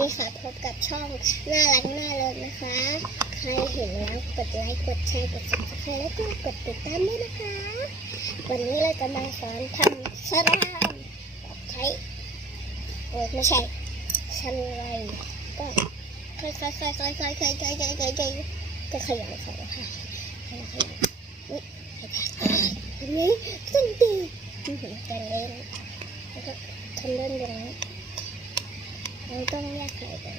ดีค่ะพบกับช่องน่ารักน่าเลิศนะคะ ใครเห็นแล้วกดไลค์กดแชร์กดซับสไครต์แล้วก็กดติดตามด้วยนะคะ วันนี้เราจะมาสอนทำสลามใช้ไม่ใช่ชั้นไรก็ค่อยๆค่อยๆค่อยๆค่อยๆค่อยๆค่อยๆค่อยๆก็ขยันขยันค่ะขยันขยันนี่นี่ตั้งตีตอนเล่นแล้วก็ทำเล่นอย่างนี้ เราต้องแยกไข่กัน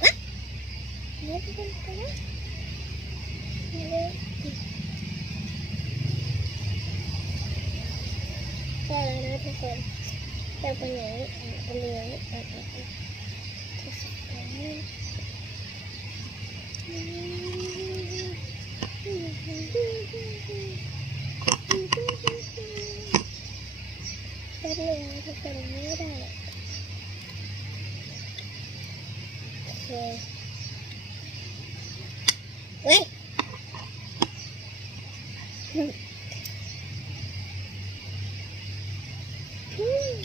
วะนี่เป็นตัวนะนี่ได้แล้วนะทุกคนเราเป็นอย่างนี้เป็นอย่างนี้อะอะอะทดสอบกันนะแป๊บนึงนะทุกคนไม่ได้ โอเคเว้ยอืมอืม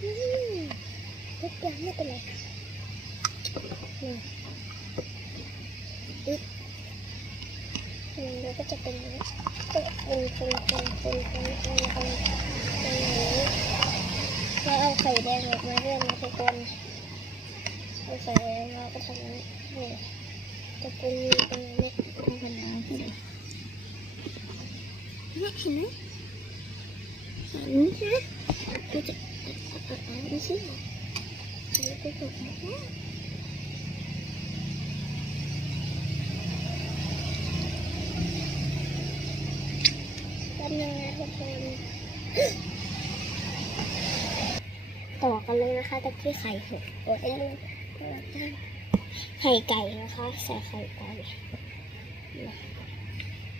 อืมทุกอย่าง ไม่เป็นไรนี่อึ๊บมแล้วก็จะเป็นอย่างนี้ก็เป็นเป็นเป็นเป็นเป็นเป็นเป็นเป็นอางนี้แล้วเอาไข่แดงออกมาด้วยนะทุกคนเอาไข่แดงเราก็ทำนี้นี่จะเป็นตรงนี้ทำขนาดนี้เนี่เห็นไหมเห็นไหมก็จะอ่านดูสิ แล้วก็กดนะแป๊บนึงนะทุกคนต่อกันเลยนะคะตะกี้ไข่หกโอ้ยลืมไข่ไก่นะคะ ใส่ไข่ไก่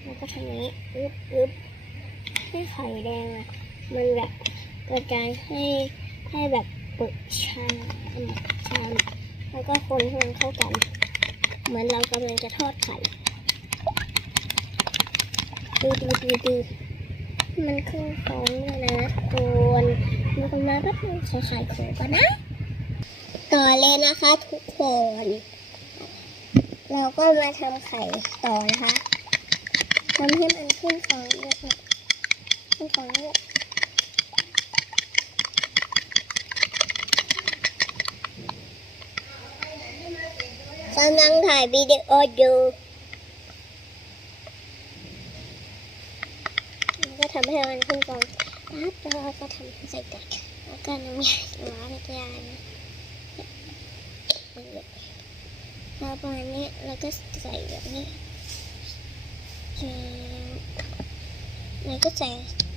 แล้วก็ทำอย่างนี้อึ๊บอึ๊บให้ไข่แดงอะมันแบบกระจายให้ให้แบบ เปิดชามชามแล้วก็คนให้มันเข้ากัน เหมือนเรากำลังจะทอดไข่ดูดูดูดูมันขึ้นฟองด้วยนะคนดูกันมาก็ต้องขอไข่โขก่อนนะ ต่อเลยนะคะทุกคน เราก็มาทำไข่ต่อนะคะทำให้มันขึ้นฟองด้วยค่ะขึ้นฟองด้วย กำลังถ่ายวิดีโออยู่แล้วก็ทำให้มันขึ้นก่อนปั๊บแล้วก็ทำใส่กันแล้วก็น้ำยาล้างจานแล้วประมาณนี้แล้วก็ใส่แบบนี้แล้วก็ใส่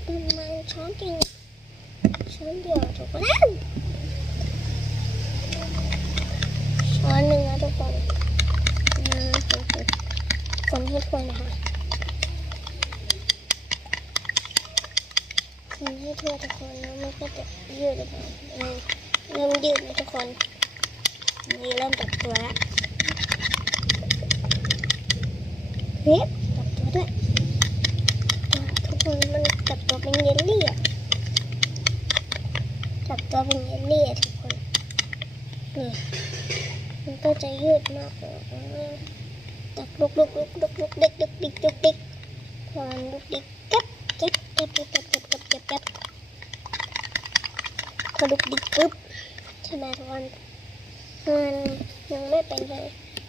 ประมาณช้อนเดียวช้อนเดียวถูกแล้วช้อนหนึ่งนะทุก คนให้ทั่วนะคะคนให้ทั่วทุกคนแล้วมันก็จะยืดเลยค่ะเริ่มยืดนะทุกคนนี่เริ่มจับตัวแล้วเฮ้ยจับตัวด้วยทุกคนมันจับตัวเป็นเยลลี่อะจับตัวเป็นเยลลี่อะทุกคนนี่มันก็จะยืดมากเลย ตักลุกลุกลุกลุกลุกเด็กเด็กดิกดิกดิกพอลุกดิกก็บเก็บเก็บเก็บเก็บเก็บเก็บเก็บเก็บพอลุกดิกปุ๊บใช่ไหมทุกคนมันยังไม่เป็นเลย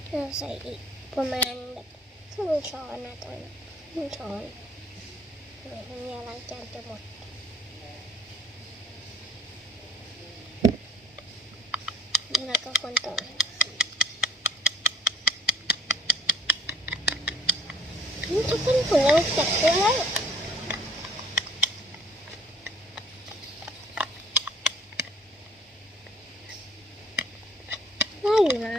เราใส่อีกประมาณแบบครึ่งช้อนนะตอนนั้นครึ่งช้อนเหมือนมีล้างจานจะหมดนี่เราก็คนต่อ nó có phần ăn chặt quá ngon quá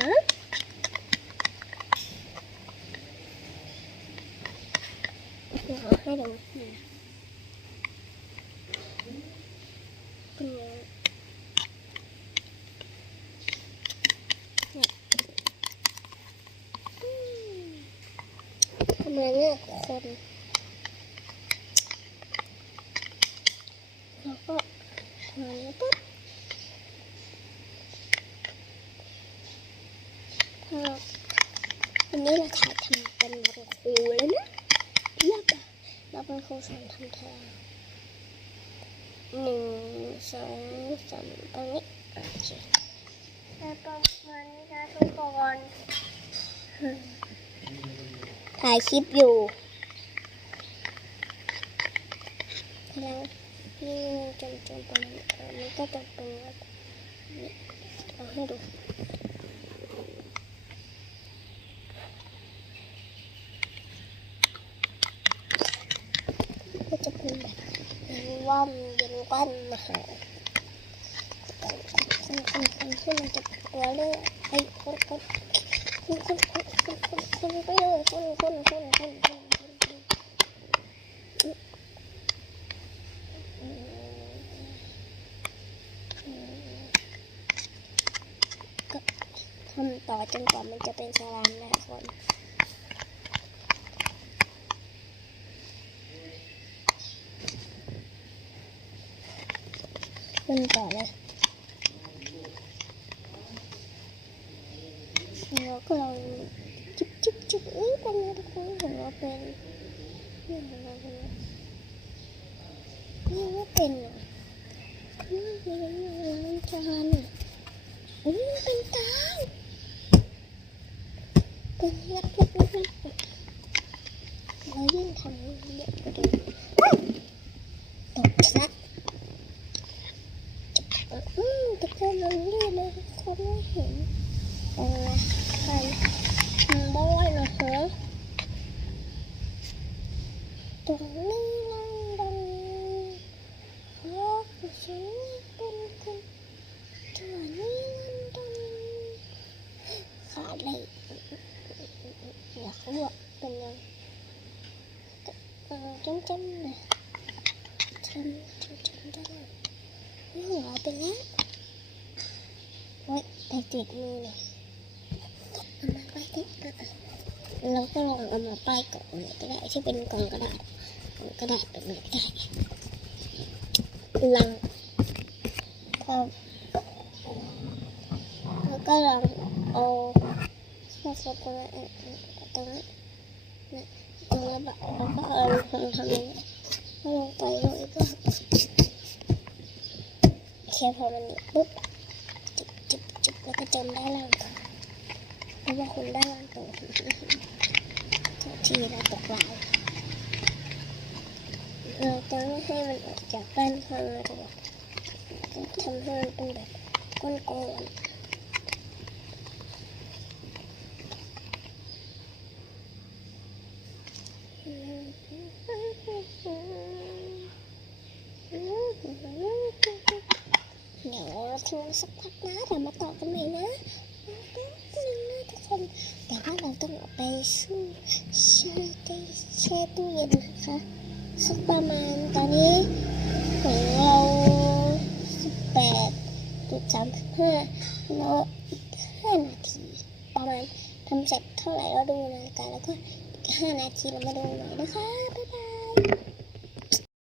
Hãy subscribe cho kênh Ghiền Mì Gõ Để không bỏ lỡ những video hấp dẫn ทำไมเนี่ยคนแล้วก็ทำนี้ปุ๊บพอวันนี้เราถ่ายทำเป็นวันครูแล้วนะเพียบอะเราเป็นครูสอนทำแทนหนึ่งสองสามตรงนี้โอเคแล้วประมาณนี้นะทุกคน ถ่ายคลิปอยู่แล้วนี่จนจนตรงนี้มันก็จะตรงนี้นี่เอาให้ดูก็จะเป็นแบบเย็นว่อมเย็นก้อนนะคะคนคนคนที่มันจะตัวเลือกไอ้คนคนคนคน คนคนคนคนไปเลยคนคนคนคนคนก็ทำต่อจนกว่ามันจะเป็นสลามนะคนขึ้นต่อเลยแล้วก็ลองจิ๊บจิ๊บจิ๊บเอ้ยเป็นไงทุกคน เป็นนี่เห็นว่าเป็นนี่ไม่เป็นอะนี่เป็นมันจานอะอู้เป็นตาเป็นเล็กๆๆๆแล้วยิ่งทำเยอะกว่าเดิมตกชัก อืมตะโกนมันลื่นเลยทุกคนไม่เห็นเออใครทำบ้อยนะฮะตรงนี้นั่งดังเพราะฉันเป็นคนตัวนี้นั่งดัง ขาดเลยอยากรู้ว่าเป็นยังเออจำจำนะจำจำจำได้นี่หัวไปแล้วโอ๊ยไปติดมือเลยเอามาไปติดอะเราก็ลองเอามาป้ายกล่องเลยก็ได้ที่เป็นกล่องกระดาษกล่องกระดาษแบบนี้ก็ได้ ลังพอแล้วก็ลองเอาข้าวสารตรงนั้นตรงนั้นะตรงนั้แบบแล้วก็เอาทำทำอย่างนี้ลงไปเลยก็แค่พอมันปุ๊บจิบจิบจิบแล้วก็จมได้านล่างก่อนเพราะว่าคนด้ล่างตกทุกทีเราตกลาย เราต้องไม่ให้มันออกจากด้านข้างนะทุกคนทำให้มันเป็นแบบก้นๆเดี๋ยวทิ้งสักพักนะเดี๋ยวมาต่อกันใหม่นะแป๊บนึงนะทุกคนแต่ว่าเราต้องเอาไปสู้แช่ตู้แช่ตู้เย็นนะคะ สักประมาณตอนนี้ของเราสิบแปดจุดสามห้าเราอีกห้านาที ประมาณทำเสร็จเท่าไหร่เราดูนาฬิกาแล้วก็อีกห้านาทีเรามาดูหน่อยนะคะ บ๊ายบาย